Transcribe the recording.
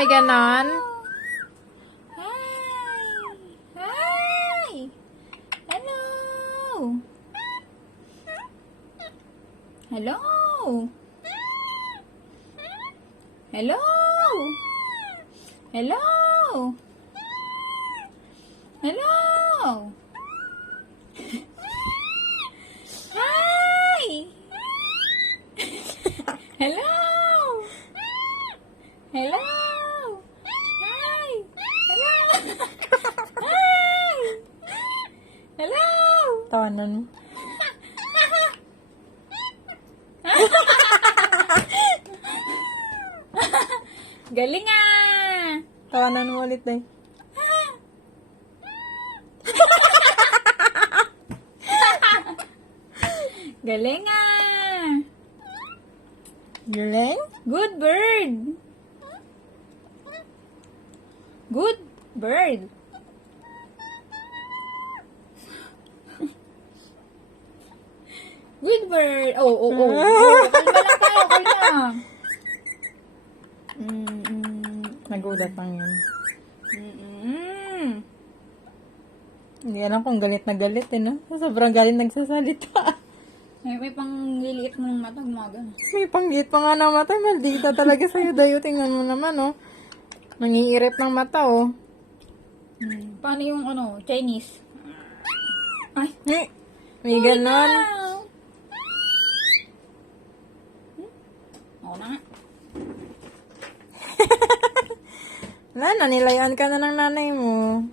may ganon? Hi! Hi! Hello! Hello! Hello! Hello! Hello! Hi! Hello! Hello! Hi! Hello! Hi! Hello! Tawanan mo. Galing ah! Tawanan mo ulit, Day. Galing ah! Galing? Good bird! Good bird! Good bird! Oh, oh, oh. Kalma lang tayo, kalma. Nagulat lang yun. Mm-mm. Hindi alam kung galit na galit eh, no? Sobrang galit nagsasalita. May pang liliit mo ng mata, gumaga. May panggit pa nga ng mata. Maldita talaga sa'yo, Dayo. Tingnan mo naman, oh. Nangiirit ng mata, oh. Paano yung Chinese? Ay, May ganon. Oo na nga. Wala na, nilayaan ka na ng nanay mo.